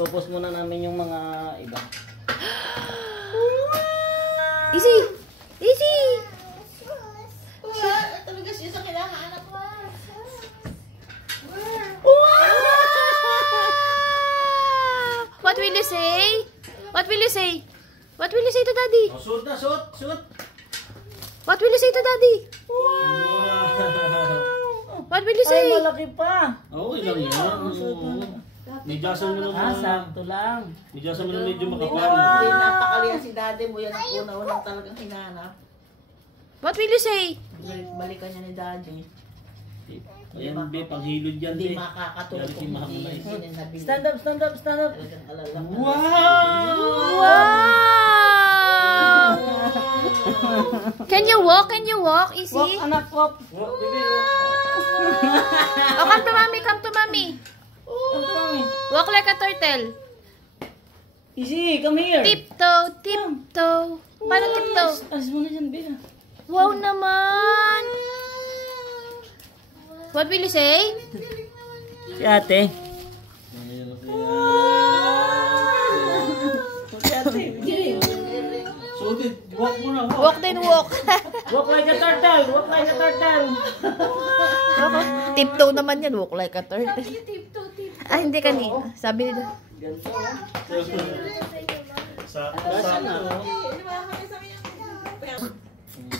Ipopost muna namin yung mga iba. Easy! Easy! Wala, talaga siya sa kinahanap mo. What will you say? What will you say? What will you say to Daddy? Oh, shoot na, shoot! Shoot! What will you say to Daddy? What will you say? Ay, malaki pa. Okay lang yan. Midyasan mo naman. Sakto lang. Midyasan mo na medyo Hindi makapal. napakalihan si daddy mo. Yan ang una-unang talagang hinahanap. What will you say? Balikan niya ni daddy. Ayan, be, panghilod yan, Hindi be. makakatulog Yan si kung Mama hindi Lice. hindi nabili. Stand up, stand up, stand up. Talagang alala. Wow! Can you walk? Can you walk? Easy? Walk, anak, walk. Oh, baby, oh. Oh, come to mommy. Come to mommy. Come to mommy. Walk like a turtle. Easy, come here. Tiptoe, tiptoe. Paano tiptoe? Alis mo na dyan, Bea. Wow naman. What will you say? Si ate. So, walk mo na, walk. Walk then walk. Walk like a turtle. Walk like a turtle. Tiptoe naman yan. Walk like a turtle. Ah, hindi kanina. Sabi nila. Sa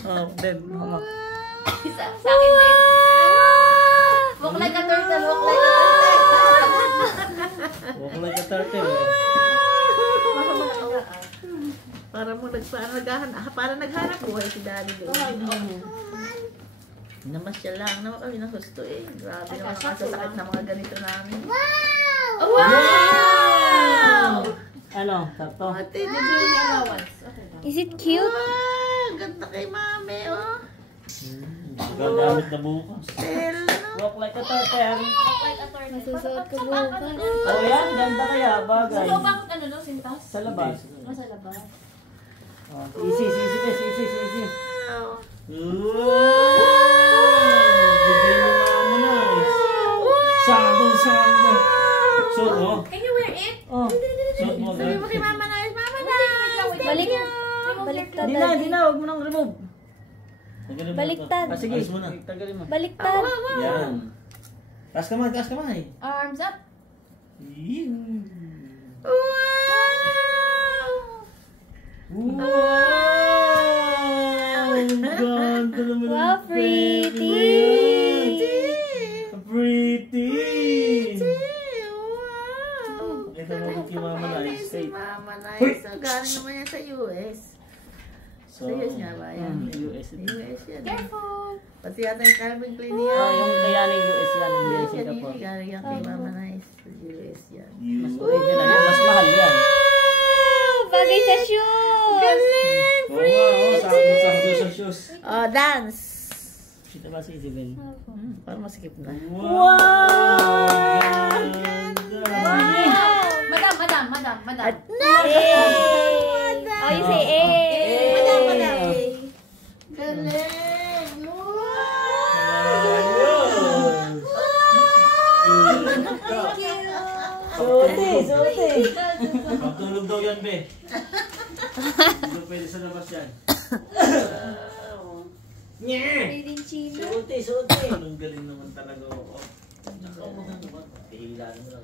Oh, Ben. Hamak. Sa akin din. Walk like a turtle. Walk like a turtle. walk like a turtle. Para naghanap buhay si daddy doon. Namasyal lang naman kami ng gusto eh. Grabe naman masasakit na mga ganito namin. Wow! Ano? Sakto. Ate, did you may allowance? Is it cute? Ganda kay mami, oh. Gagamit na bukas. Walk like a turtle. Masusuot ko bukas. Oh, yan. Ganda kaya. Bagay. Ano no, sintas? Sa labas. Nasa labas. Oh, easy, easy, easy, easy, easy. Wow! Bigay mo Mama Lice. Sakto, sakto. Suot mo. Can you wear it? Oh. Suot mo. Sabi mo kay Mama Lice, Mama Lice! Balik. Baliktad. Hindi na, hindi na. Huwag mo nang remove. Tanggalin mo Baliktad. na to. Ah, sige. Alis mo na. Tanggalin mo. Baliktad. Yan. Taas kamay, taas kamay. Arms up. Wow! Ganda naman. Wow, pretty. Pretty. Pakita mo kay Mama Lice. Si Mama Lice. So, galing naman yan sa US. So, Sa US nga ba yan? US. US yan. Careful. Pati yata yung Calvin Klein Oh, yan. yung kaya ng US yan. Hindi Yan, yung Singapore. galing yan kay Mama Lice. Sa US yan. Mas original yan. Mas mahal yan. Bagay sa shoes. Oo nga, oh, sakto-sakto sa shoes. Oh, dance! Kita ba si Isabel? Parang masikip na. Wow! Ganda! Madam. Oh, you say eh. Madam. Ayos! Galing! Suti. Pagtulog daw yan, be. Hindi pwede sa labas yan. Nye! Suti. Anong galing naman talaga ako. Pihila mo lang.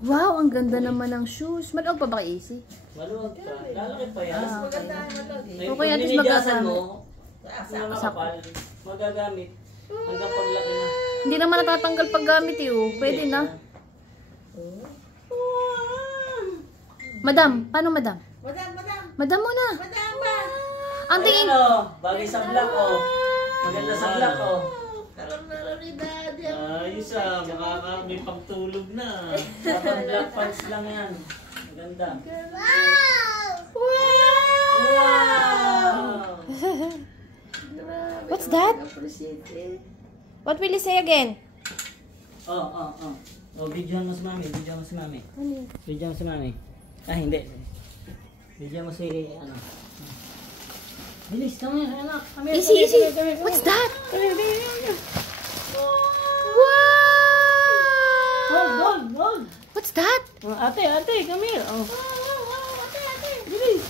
Wow, ang ganda naman ng shoes. Maluwag pa ba kay Easy? Maluwag pa. Lalaki pa yan. Maganda ang malagi. Okay, at least Pinidyasan magagamit. mo, kung makapal, magagamit. Hanggang paglaki na. Hindi naman natatanggal pag gamit eh. Oh. Pwede na. Madam, paano madam? Madam. Madam muna. Madam ba? Ang tingin. Ayan o. Bagay sa black o. Maganda sa black o. Karam ni Daddy. Ayos may pagtulog na. Dapat black pants lang yan. Maganda. Wow! What's that? Appreciate it. What will you say again? Oh. Oh, videohan mo si mami. Videohan mo si mami. Videohan mo si mami. Ah, hindi. Videohan mo si, ano. Bilis, come here, anak. Come here, Easy. come here. What's that? Hold. Wow! What's that? Oh, ate, come here. Oh. Bilis.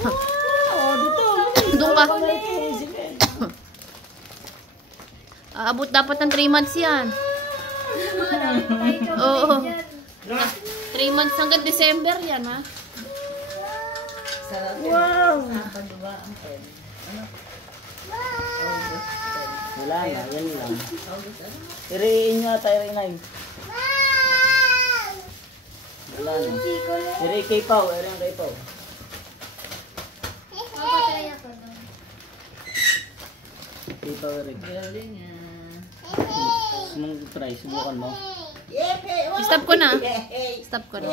Oh, dito. Bilis. Doon ka. Sige. Aabot dapat ng 3 months yan. Oo. 3 months hanggang December yan, ha? Sarap. Wow. Sabado ba ang 10? Ano? August 10. Wala na, yan lang. August ano? Iriin nyo ata, iriin. Wala na. Iri kay Pao, iri kay Pau. Kay Pao, iri. Galing ah. Sumunod try, subukan mo. Stop ko na. Stop ko na.